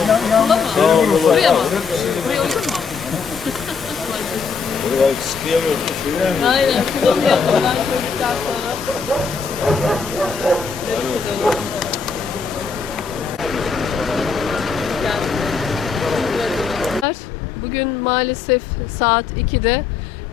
Bunda mı? Buraya mı? Buraya uygun mu? Buraya sıkıyamıyorsun. Aynen. Kullanım yapmadan çocuklar sonra. Bugün maalesef saat 2'de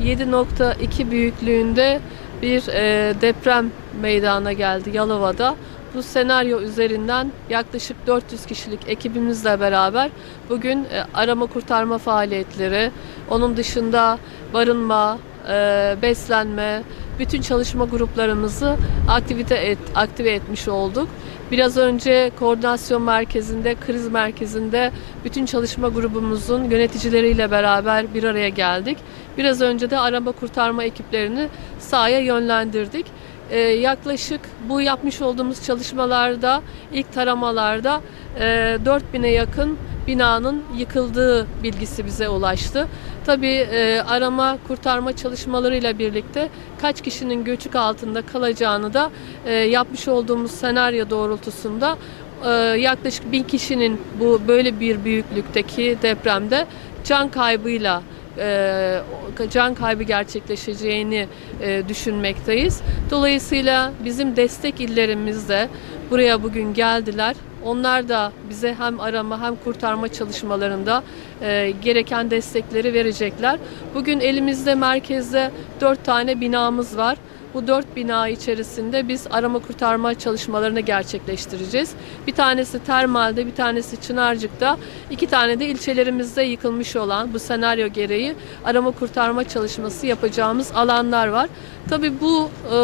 7.2 büyüklüğünde bir e, deprem meydana geldi Yalova'da. Bu senaryo üzerinden yaklaşık 400 kişilik ekibimizle beraber bugün e, arama kurtarma faaliyetleri, onun dışında barınma, e, beslenme, bütün çalışma gruplarımızı aktivite et, aktive etmiş olduk. Biraz önce koordinasyon merkezinde, kriz merkezinde bütün çalışma grubumuzun yöneticileriyle beraber bir araya geldik. Biraz önce de arama kurtarma ekiplerini sahaya yönlendirdik. Ee, yaklaşık bu yapmış olduğumuz çalışmalarda, ilk taramalarda e, 4000'e yakın binanın yıkıldığı bilgisi bize ulaştı. Tabii e, arama kurtarma çalışmalarıyla birlikte kaç kişinin göçük altında kalacağını da e, yapmış olduğumuz senaryo doğrultusunda e, yaklaşık bin kişinin bu böyle bir büyüklükteki depremde can kaybıyla can kaybı gerçekleşeceğini e, düşünmekteyiz. Dolayısıyla bizim destek illerimiz de buraya bugün geldiler. Onlar da bize hem arama hem kurtarma çalışmalarında e, gereken destekleri verecekler. Bugün elimizde merkezde dört tane binamız var. Bu dört bina içerisinde biz arama kurtarma çalışmalarını gerçekleştireceğiz. Bir tanesi Termal'de, bir tanesi Çınarcık'ta, iki tane de ilçelerimizde yıkılmış olan bu senaryo gereği arama kurtarma çalışması yapacağımız alanlar var. Tabii bu e,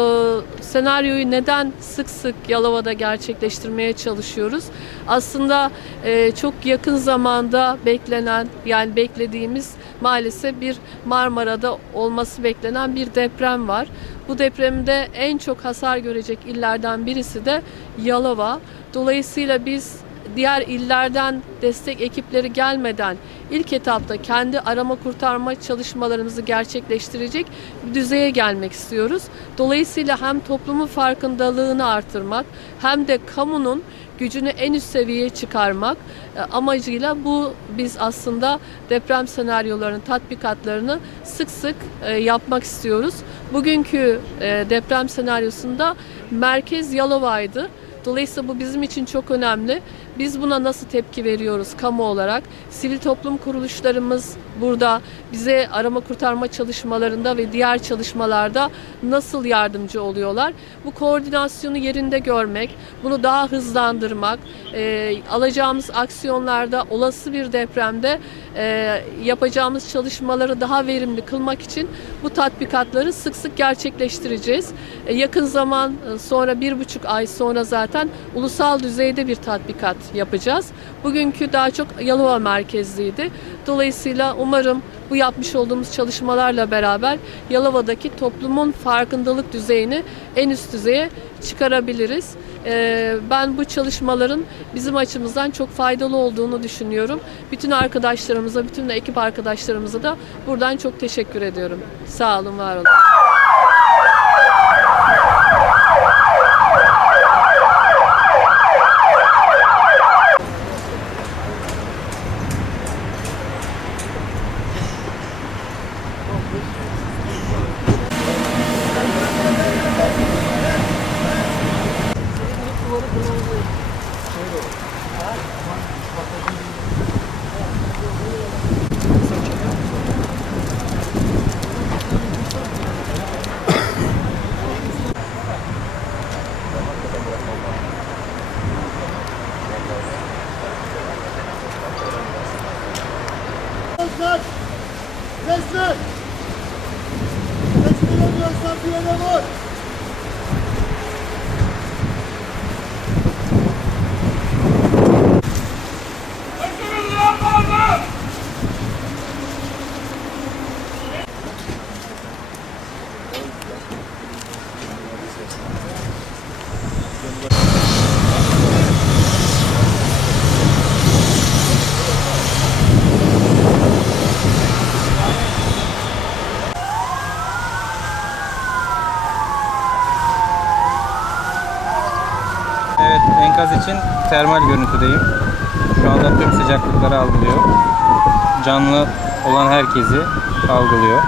senaryoyu neden sık sık Yalova'da gerçekleştirmeye çalışıyoruz? Aslında e, çok yakın zamanda beklenen yani beklediğimiz maalesef bir Marmara'da olması beklenen bir deprem var. Bu depremde en çok hasar görecek illerden birisi de Yalova. Dolayısıyla biz diğer illerden destek ekipleri gelmeden ilk etapta kendi arama kurtarma çalışmalarımızı gerçekleştirecek bir düzeye gelmek istiyoruz. Dolayısıyla hem toplumun farkındalığını artırmak hem de kamunun gücünü en üst seviyeye çıkarmak e, amacıyla bu biz aslında deprem senaryolarının tatbikatlarını sık sık e, yapmak istiyoruz. Bugünkü e, deprem senaryosunda merkez Yalova'ydı. Dolayısıyla bu bizim için çok önemli. Biz buna nasıl tepki veriyoruz kamu olarak? Sivil toplum kuruluşlarımız burada bize arama kurtarma çalışmalarında ve diğer çalışmalarda nasıl yardımcı oluyorlar? Bu koordinasyonu yerinde görmek, bunu daha hızlandırmak, e, alacağımız aksiyonlarda olası bir depremde e, yapacağımız çalışmaları daha verimli kılmak için bu tatbikatları sık sık gerçekleştireceğiz. E, yakın zaman e, sonra bir buçuk ay sonra zaten ulusal düzeyde bir tatbikat yapacağız. Bugünkü daha çok Yalova merkezliydi. Dolayısıyla umarım bu yapmış olduğumuz çalışmalarla beraber Yalova'daki toplumun farkındalık düzeyini en üst düzeye çıkarabiliriz. Ee, ben bu çalışmaların bizim açımızdan çok faydalı olduğunu düşünüyorum. Bütün arkadaşlarımıza, bütün ekip arkadaşlarımıza da buradan çok teşekkür ediyorum. Sağ olun, var olun. 저희도 아, 고맙습니다. Evet, enkaz için termal görüntüdeyim. Şu an Havada tüm sıcaklıkları algılıyor. Canlı olan herkesi algılıyor.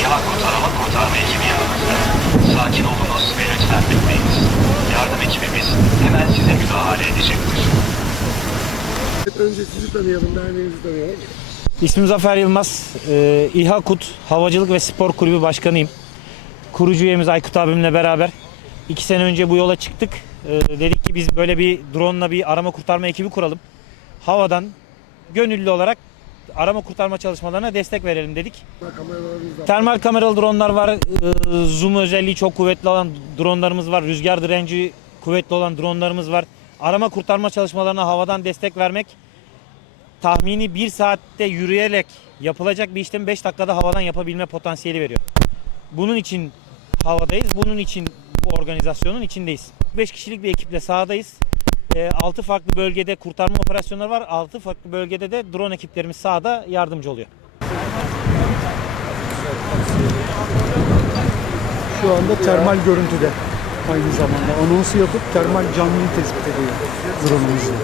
İHA kurtarma kurtarma ekibi yanımızda. Sakin olunuz ve lütfen bitmeyiniz. Yardım ekibimiz hemen size müdahale edecektir. Önce sizi tanıyalım, derneğinizi tanıyalım. İsmim Zafer Yılmaz. Ee, İHA KUT Havacılık ve Spor Kulübü Başkanıyım. Kurucu üyemiz Aykut abimle beraber iki sene önce bu yola çıktık. Ee, dedik ki biz böyle bir drone'la bir arama kurtarma ekibi kuralım. Havadan gönüllü olarak arama kurtarma çalışmalarına destek verelim dedik. Termal kameralı dronlar var. Ee, Zoom özelliği çok kuvvetli olan dronlarımız var. Rüzgar direnci kuvvetli olan dronlarımız var. Arama kurtarma çalışmalarına havadan destek vermek tahmini bir saatte yürüyerek yapılacak bir işlemi 5 dakikada havadan yapabilme potansiyeli veriyor. Bunun için havadayız. Bunun için bu organizasyonun içindeyiz. 5 kişilik bir ekiple sahadayız. 6 farklı bölgede kurtarma operasyonları var. 6 farklı bölgede de drone ekiplerimiz sahada yardımcı oluyor. Şu anda termal görüntüde aynı zamanda anonsu yapıp termal canlıyı tespit ediyor drone'umuzla.